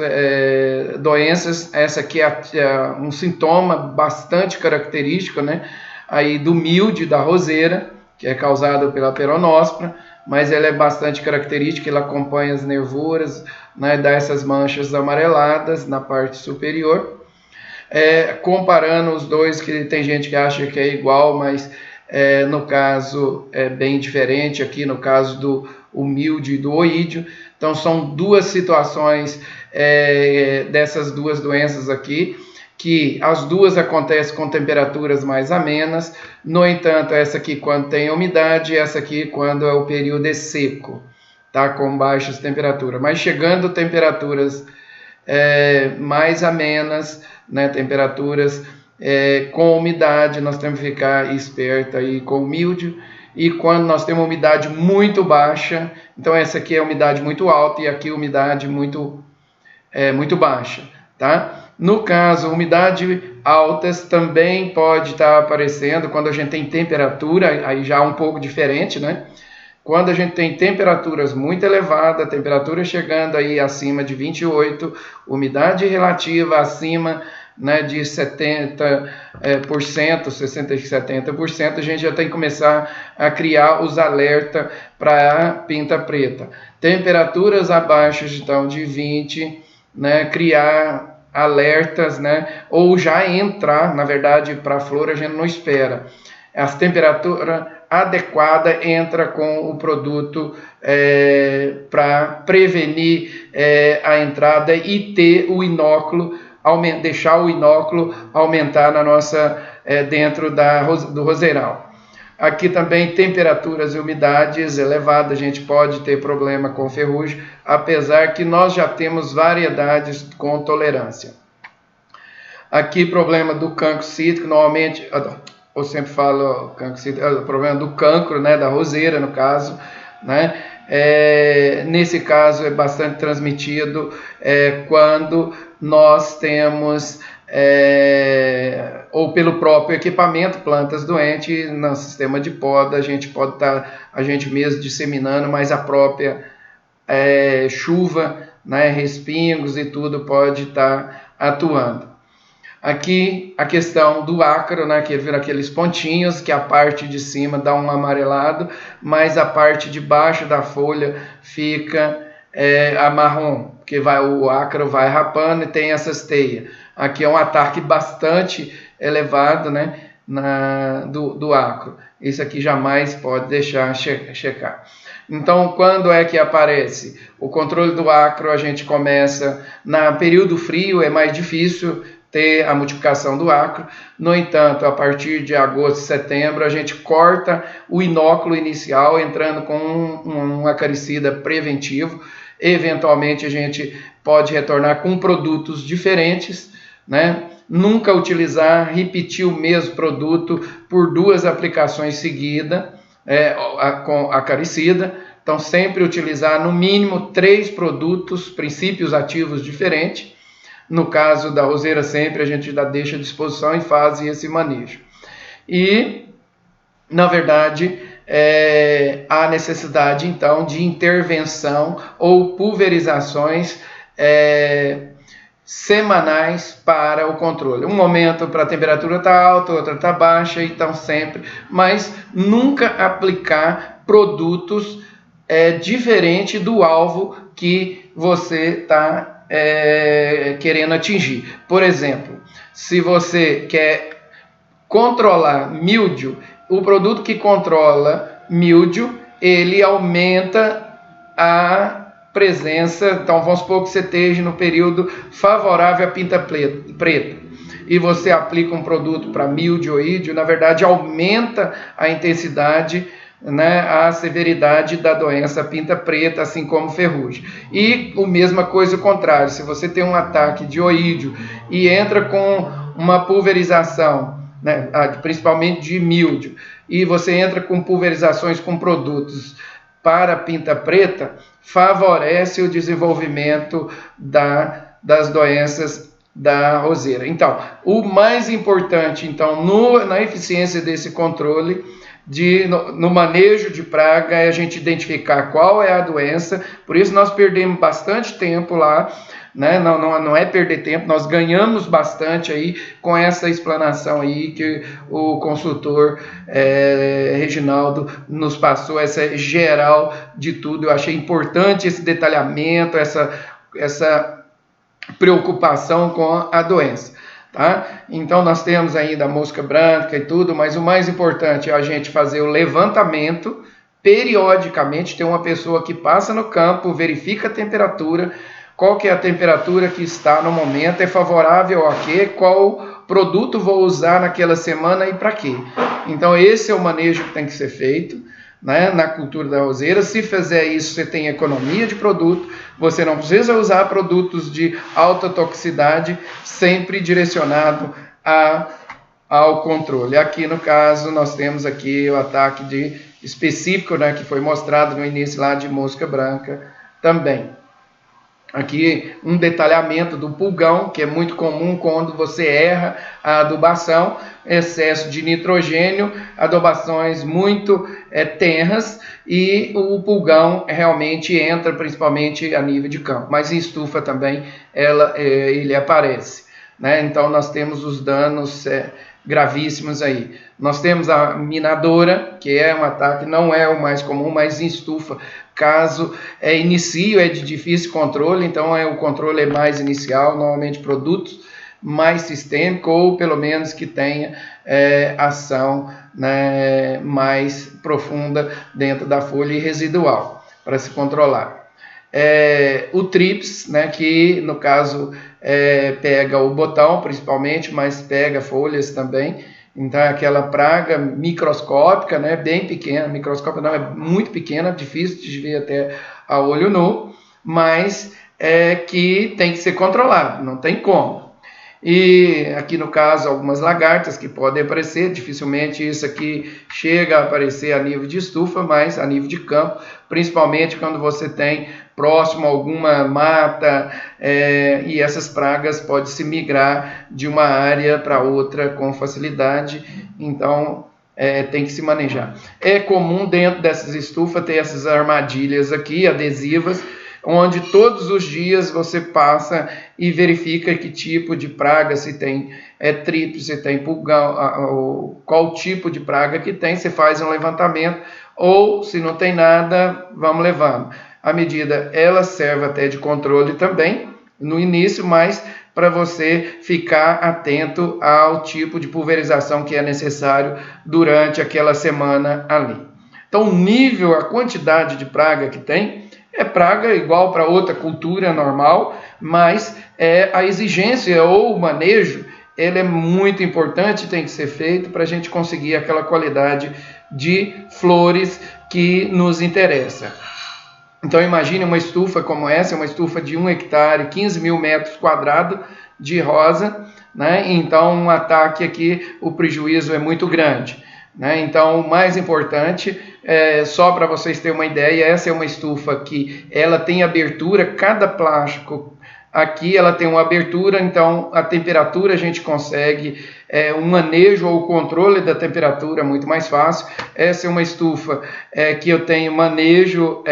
doenças. Essa aqui é um sintoma bastante característico, né, aí do milde da roseira, que é causado pela peronospora, mas ela é bastante característica, ela acompanha as nervuras, né, dá essas manchas amareladas na parte superior. Comparando os dois, que tem gente que acha que é igual, mas no caso é bem diferente, aqui no caso do milde e do oídio. Então são duas situações dessas duas doenças aqui, que as duas acontecem com temperaturas mais amenas. No entanto, essa aqui quando tem umidade, essa aqui quando é o período seco, tá, com baixas temperaturas. Mas chegando temperaturas mais amenas, né, temperaturas com umidade, nós temos que ficar esperto aí com o mildio. E quando nós temos umidade muito baixa, então essa aqui é umidade muito alta e aqui umidade muito baixa, tá? No caso, umidade altas também pode estar aparecendo quando a gente tem temperatura, aí já um pouco diferente, né? Quando a gente tem temperaturas muito elevadas, temperatura chegando aí acima de 28, umidade relativa acima, né, de 70%, 60% e 70%, a gente já tem que começar a criar os alertas para a pinta preta. Temperaturas abaixo, então, de 20, né, criar alertas, né, ou já entrar, na verdade, para a flor a gente não espera. As temperaturas adequada entra com o produto para prevenir a entrada e ter o inóculo, deixar o inóculo aumentar na nossa, dentro do roseiral. Aqui também temperaturas e umidades elevadas, a gente pode ter problema com ferrugem, apesar que nós já temos variedades com tolerância. Aqui problema do cancro cítrico, normalmente, eu sempre falo cancro cítrico, o problema do cancro, né, da roseira no caso, né, nesse caso é bastante transmitido quando nós temos, ou pelo próprio equipamento, plantas doentes, no sistema de poda, a gente pode estar a gente mesmo disseminando, mas a própria chuva, né, respingos e tudo pode estar atuando. Aqui a questão do ácaro, né, que vira aqueles pontinhos, que a parte de cima dá um amarelado, mas a parte de baixo da folha fica amarrom, porque o ácaro vai rapando e tem essas teias. Aqui é um ataque bastante elevado, né, do ácaro. Isso aqui jamais pode deixar checar. Então, quando é que aparece? O controle do ácaro a gente começa no período frio, é mais difícil ter a multiplicação do ácaro. No entanto, a partir de agosto, setembro, a gente corta o inóculo inicial, entrando com um acaricida preventivo. Eventualmente, a gente pode retornar com produtos diferentes, né? Nunca repetir o mesmo produto por 2 aplicações seguidas com acaricida. Então, sempre utilizar no mínimo 3 produtos, princípios ativos diferentes. No caso da roseira, sempre a gente já deixa à disposição e faz esse manejo. E, na verdade, há necessidade, então, de intervenção ou pulverizações semanais para o controle. Um momento para a temperatura estar alta, outra está baixa, então sempre, mas nunca aplicar produtos diferente do alvo que você está querendo atingir. Por exemplo, se você quer controlar míldio, o produto que controla míldio, ele aumenta a presença. Então vamos supor que você esteja no período favorável à pinta preta e você aplica um produto para míldio ou ídio, na verdade aumenta a intensidade, né, a severidade da doença pinta preta, assim como ferrugem. E a mesma coisa o contrário, se você tem um ataque de oídio e entra com uma pulverização, né, principalmente de míldio, e você entra com pulverizações com produtos para pinta preta, favorece o desenvolvimento das doenças da roseira. Então, o mais importante, então, na eficiência desse controle, no manejo de praga, é a gente identificar qual é a doença. Por isso nós perdemos bastante tempo lá, né? Não é perder tempo, nós ganhamos bastante aí com essa explanação aí que o consultor Reginaldo nos passou, essa geral de tudo. Eu achei importante esse detalhamento, essa preocupação com a doença. Tá? Então nós temos ainda a mosca branca e tudo, mas o mais importante é a gente fazer o levantamento periodicamente. Tem uma pessoa que passa no campo, verifica a temperatura, qual que é a temperatura que está no momento, é favorável a quê, qual produto vou usar naquela semana e para quê. Então esse é o manejo que tem que ser feito, né, na cultura da roseira. Se fizer isso, você tem economia de produto, você não precisa usar produtos de alta toxicidade, sempre direcionado ao controle. Aqui no caso, nós temos aqui o ataque específico, né, que foi mostrado no início lá de mosca branca também. Aqui um detalhamento do pulgão, que é muito comum quando você erra a adubação, excesso de nitrogênio, adubações muito tenras, e o pulgão realmente entra principalmente a nível de campo, mas em estufa também ele aparece, né? Então nós temos os danos gravíssimos aí. Nós temos a minadora, que é um ataque, não é o mais comum, mas em estufa, caso inicio, é de difícil controle, então o controle é mais inicial, normalmente produtos mais sistêmicos, ou pelo menos que tenha ação, né, mais profunda dentro da folha e residual, para se controlar. O TRIPS, né, que no caso pega o botão principalmente, mas pega folhas também. Então é aquela praga microscópica, né, bem pequena, microscópica não, é muito pequena, difícil de ver até a olho nu, mas que tem que ser controlado, não tem como. E aqui no caso algumas lagartas que podem aparecer, dificilmente isso aqui chega a aparecer a nível de estufa, mas a nível de campo, principalmente quando você tem próximo a alguma mata, e essas pragas podem se migrar de uma área para outra com facilidade, então tem que se manejar. É comum dentro dessas estufas ter essas armadilhas aqui, adesivas, onde todos os dias você passa e verifica que tipo de praga, se tem tríplice, se tem pulgão, qual tipo de praga que tem, você faz um levantamento, ou se não tem nada, vamos levando. A medida, ela serve até de controle também, no início, mas para você ficar atento ao tipo de pulverização que é necessário durante aquela semana ali. Então, o nível, a quantidade de praga que tem, é praga igual para outra cultura normal, mas a exigência ou o manejo, ele é muito importante, tem que ser feito para a gente conseguir aquela qualidade de flores que nos interessa. Então imagine uma estufa como essa, uma estufa de 1 hectare, 15 mil metros quadrados de rosa, né? Então um ataque aqui, o prejuízo é muito grande, né? Então o mais importante, só para vocês terem uma ideia, essa é uma estufa que ela tem abertura, cada plástico aqui ela tem uma abertura, então a temperatura a gente consegue um manejo ou controle da temperatura muito mais fácil. Essa é uma estufa que eu tenho manejo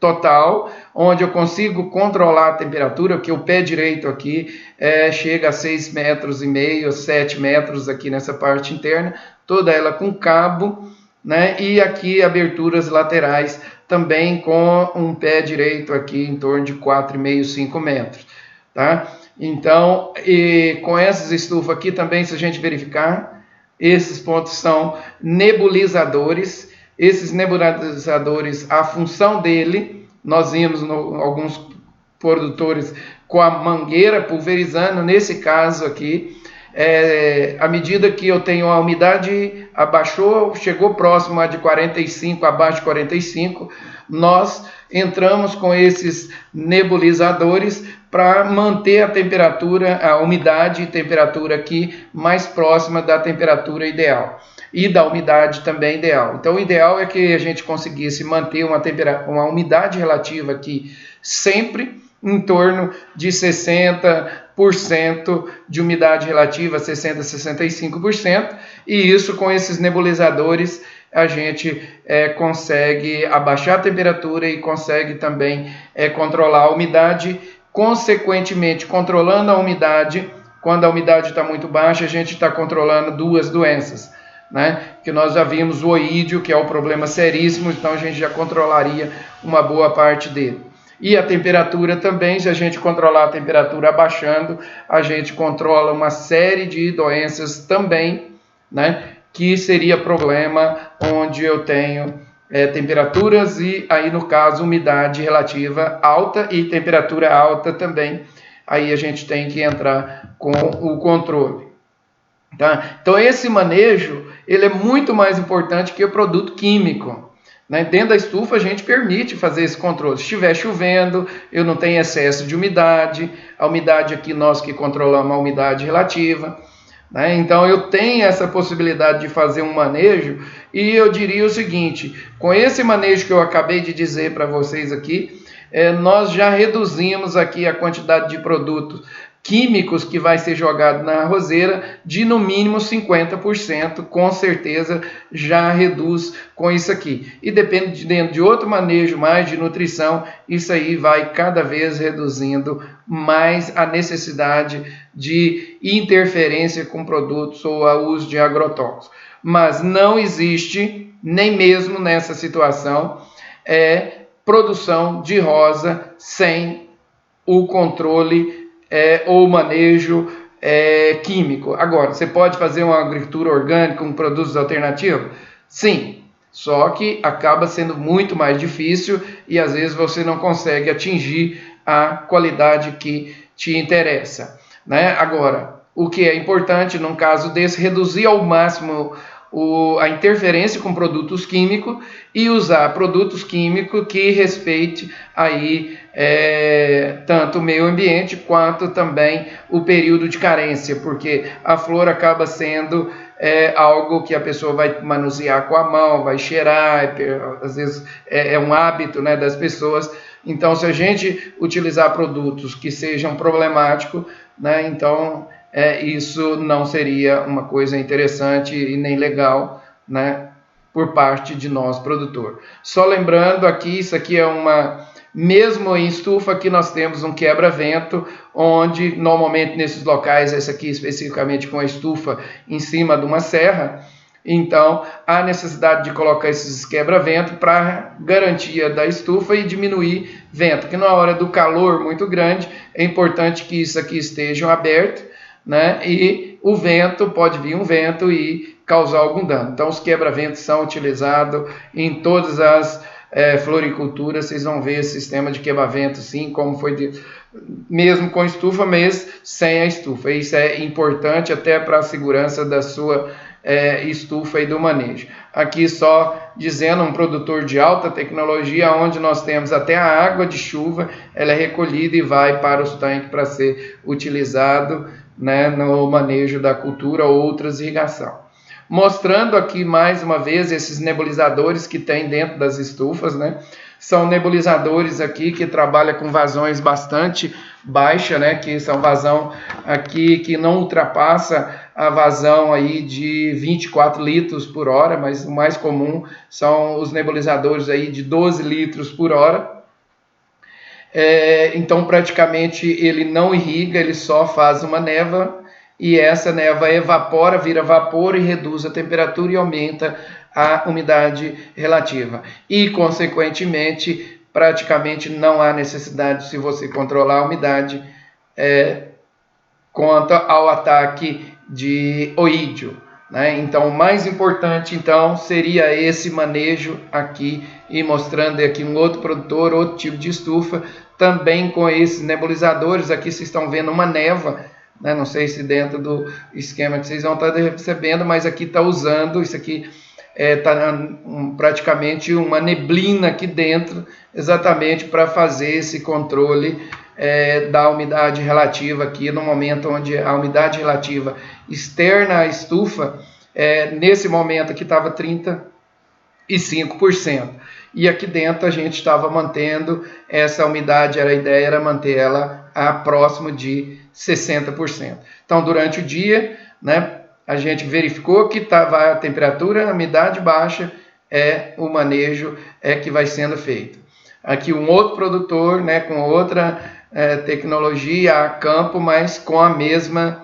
total, onde eu consigo controlar a temperatura, porque o pé direito aqui chega a 6,5 metros, 7 metros aqui nessa parte interna, toda ela com cabo, né? E aqui aberturas laterais também com um pé direito aqui em torno de 4,5, 5 metros, tá? Então, com essas estufas aqui também, se a gente verificar, esses pontos são nebulizadores. Esses nebulizadores, a função dele, nós vimos alguns produtores com a mangueira pulverizando, nesse caso aqui, à medida que eu tenho a umidade abaixou, chegou próximo a de 45, abaixo de 45, nós entramos com esses nebulizadores para manter a temperatura, a umidade e temperatura aqui mais próxima da temperatura ideal e da umidade também ideal. Então o ideal é que a gente conseguisse manter uma umidade relativa aqui sempre em torno de 60% de umidade relativa, 60% a 65%, e isso com esses nebulizadores a gente consegue abaixar a temperatura e consegue também controlar a umidade. Consequentemente, controlando a umidade, quando a umidade está muito baixa, a gente está controlando duas doenças, né? Que nós já vimos o oídio, que é um problema seríssimo, então a gente já controlaria uma boa parte dele. E a temperatura também, se a gente controlar a temperatura abaixando, a gente controla uma série de doenças também, né? Que seria problema onde eu tenho temperaturas e aí no caso umidade relativa alta e temperatura alta também. Aí a gente tem que entrar com o controle. Tá? Então esse manejo ele é muito mais importante que o produto químico. Né? Dentro da estufa a gente permite fazer esse controle. Se estiver chovendo, eu não tenho excesso de umidade. A umidade aqui nós que controlamos a umidade relativa. Né? Então eu tenho essa possibilidade de fazer um manejo e eu diria o seguinte, com esse manejo que eu acabei de dizer para vocês aqui, nós já reduzimos aqui a quantidade de produtos químicos que vai ser jogado na arrozeira de no mínimo 50%, com certeza já reduz com isso aqui. E dependendo de outro manejo mais de nutrição, isso aí vai cada vez reduzindo mais a necessidade de interferência com produtos ou o uso de agrotóxicos. Mas não existe, nem mesmo nessa situação, produção de rosa sem o controle ou manejo químico. Agora, você pode fazer uma agricultura orgânica com produtos alternativos? Sim, só que acaba sendo muito mais difícil e às vezes você não consegue atingir a qualidade que te interessa, né? Agora, o que é importante num caso desse, reduzir ao máximo a interferência com produtos químicos e usar produtos químicos que respeite aí tanto o meio ambiente quanto também o período de carência, porque a flor acaba sendo algo que a pessoa vai manusear com a mão, vai cheirar, às vezes é um hábito, né, das pessoas. Então, se a gente utilizar produtos que sejam problemáticos, né, então isso não seria uma coisa interessante e nem legal, né, por parte de nós, produtor. Só lembrando aqui, isso aqui mesmo em estufa, aqui nós temos um quebra-vento, onde normalmente nesses locais, esse aqui especificamente com a estufa em cima de uma serra, então há necessidade de colocar esses quebra-vento para garantia da estufa e diminuir vento, que na hora do calor muito grande é importante que isso aqui esteja aberto, né? E o vento, pode vir um vento e causar algum dano. Então os quebra-ventos são utilizados em todas as floriculturas. Vocês vão ver esse sistema de quebra-vento, sim, como foi dito, mesmo com estufa, mas sem a estufa. Isso é importante até para a segurança da sua estufa e do manejo. Aqui só dizendo, um produtor de alta tecnologia, onde nós temos até a água de chuva, ela é recolhida e vai para os tanques para ser utilizado, né, no manejo da cultura ou outras irrigação. Mostrando aqui mais uma vez esses nebulizadores que tem dentro das estufas, né? São nebulizadores aqui que trabalham com vazões bastante baixas, né? Que são vazão aqui que não ultrapassa a vazão aí de 24 litros por hora, mas o mais comum são os nebulizadores aí de 12 litros por hora. Então praticamente ele não irriga, ele só faz uma névoa, e essa névoa evapora, vira vapor e reduz a temperatura e aumenta a umidade relativa. E, consequentemente, praticamente não há necessidade, se você controlar a umidade, quanto ao ataque de oídio, né? Então, o mais importante então seria esse manejo aqui, e mostrando aqui um outro produtor, outro tipo de estufa, também com esses nebulizadores. Aqui vocês estão vendo uma névoa, né? Não sei se dentro do esquema que vocês vão estar recebendo, mas aqui está usando, isso aqui está praticamente uma neblina aqui dentro, exatamente para fazer esse controle da umidade relativa aqui, no momento onde a umidade relativa externa à estufa, nesse momento aqui estava 35%. E aqui dentro a gente estava mantendo essa umidade, a ideia era manter ela próximo de 60%. Então, durante o dia, né, a gente verificou que estava a temperatura, a umidade baixa, o manejo que vai sendo feito. Aqui um outro produtor, né, com outra tecnologia a campo, mas com as mesmas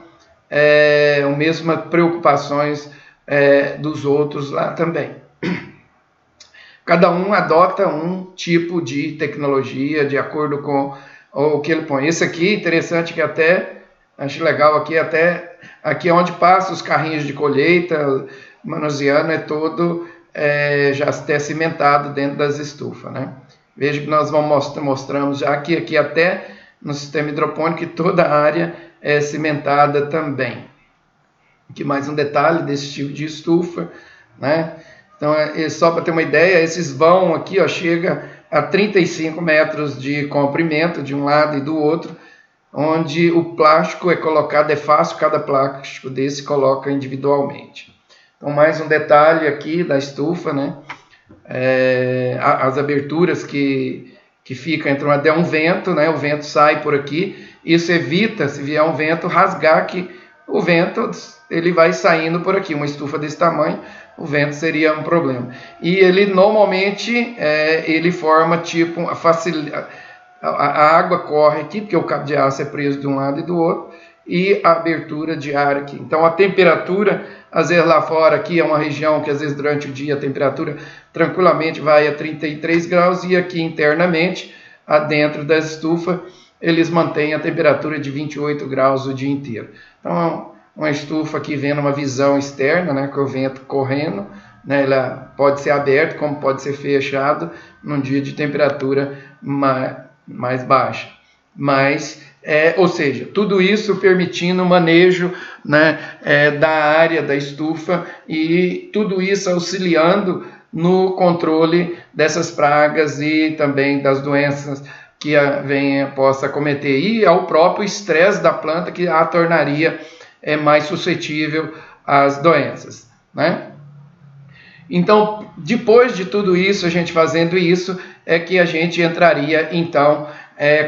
preocupações dos outros lá também. Cada um adota um tipo de tecnologia de acordo com o que ele põe. Esse aqui é interessante, que até acho legal aqui, até aqui onde passa os carrinhos de colheita, manuseando, é todo já até cimentado dentro das estufas, né? Veja que nós mostramos já aqui até no sistema hidropônico, que toda a área é cimentada também. Aqui mais um detalhe desse tipo de estufa, né? Então, só para ter uma ideia, esses vão aqui, ó, chega a 35 metros de comprimento de um lado e do outro, onde o plástico é colocado, é fácil, cada plástico desse coloca individualmente. Então, mais um detalhe aqui da estufa, né? As aberturas que que fica entre um vento, né? O vento sai por aqui, isso evita, se vier um vento, rasgar, que o vento ele vai saindo por aqui. Uma estufa desse tamanho, o vento seria um problema. E ele normalmente ele forma tipo a água corre aqui, porque o cabo de aço é preso de um lado e do outro, e a abertura de ar aqui. Então a temperatura, às vezes lá fora aqui é uma região que às vezes durante o dia a temperatura tranquilamente vai a 33 graus, e aqui internamente, dentro da estufa, eles mantêm a temperatura de 28 graus o dia inteiro. Então uma estufa aqui vendo uma visão externa, né, com o vento correndo, né, ela pode ser aberta como pode ser fechado num dia de temperatura mais baixa. Mas, ou seja, tudo isso permitindo o manejo, né, da área da estufa, e tudo isso auxiliando no controle dessas pragas e também das doenças que possa acometer, e ao próprio estresse da planta, que a tornaria mais suscetível às doenças, né? Então, depois de tudo isso, a gente fazendo isso, é que a gente entraria, então,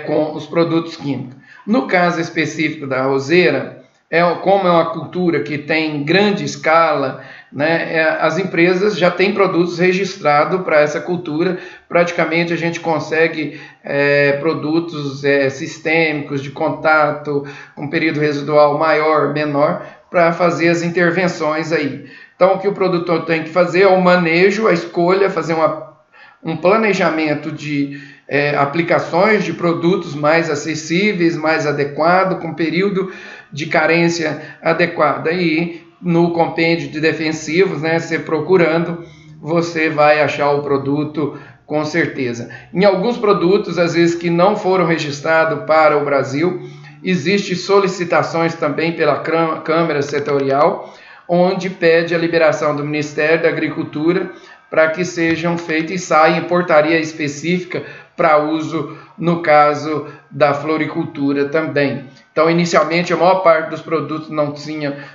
com os produtos químicos. No caso específico da roseira, como é uma cultura que tem grande escala, né, as empresas já têm produtos registrados para essa cultura. Praticamente a gente consegue produtos sistêmicos de contato, com período residual maior, menor, para fazer as intervenções aí. Então o que o produtor tem que fazer é o manejo, a escolha, fazer um planejamento de aplicações de produtos mais acessíveis, mais adequado, com período de carência adequada. E no compêndio de defensivos, né, você procurando, você vai achar o produto com certeza. Em alguns produtos, às vezes, que não foram registrados para o Brasil, existem solicitações também pela Câmara Setorial, onde pede a liberação do Ministério da Agricultura para que sejam feitos e saiam portaria específica para uso no caso da floricultura também. Então, inicialmente, a maior parte dos produtos não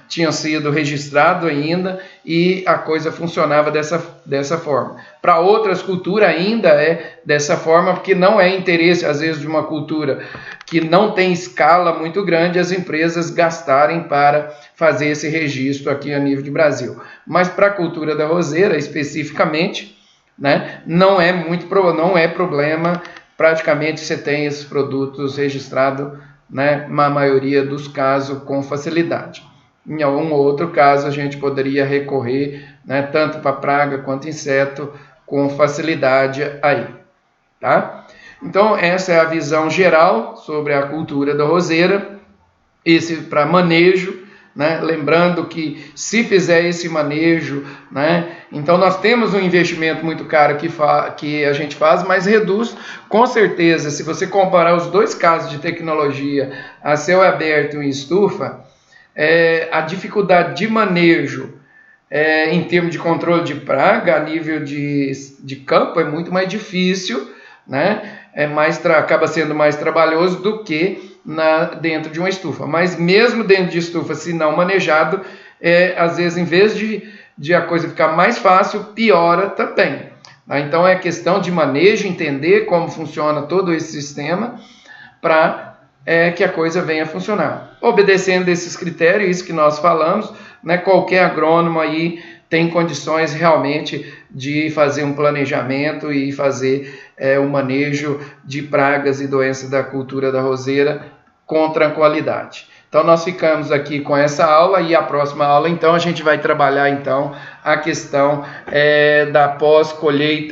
tinham sido registrados ainda, e a coisa funcionava dessa forma. Para outras culturas ainda é dessa forma, porque não é interesse, às vezes, de uma cultura que não tem escala muito grande, as empresas gastarem para fazer esse registro aqui a nível de Brasil. Mas para a cultura da roseira, especificamente, né, não é problema, praticamente você tem esses produtos registrados, né, na maioria dos casos, com facilidade. Em algum outro caso, a gente poderia recorrer, né, tanto para praga quanto inseto, com facilidade aí, tá? Então, essa é a visão geral sobre a cultura da roseira, esse para manejo, né? Lembrando que se fizer esse manejo, né, então nós temos um investimento muito caro que a gente faz, mas reduz com certeza. Se você comparar os dois casos de tecnologia, a céu aberto e estufa, a dificuldade de manejo em termos de controle de praga a nível de campo é muito mais difícil, né? Acaba sendo mais trabalhoso do que dentro de uma estufa. Mas mesmo dentro de estufa, se não manejado, às vezes, em vez de a coisa ficar mais fácil, piora também. Então é questão de manejo, entender como funciona todo esse sistema para que a coisa venha a funcionar. Obedecendo esses critérios, isso que nós falamos, né, qualquer agrônomo aí tem condições realmente de fazer um planejamento e fazer o manejo de pragas e doenças da cultura da roseira com tranquilidade. Então nós ficamos aqui com essa aula, e a próxima aula então a gente vai trabalhar então a questão da pós-colheita.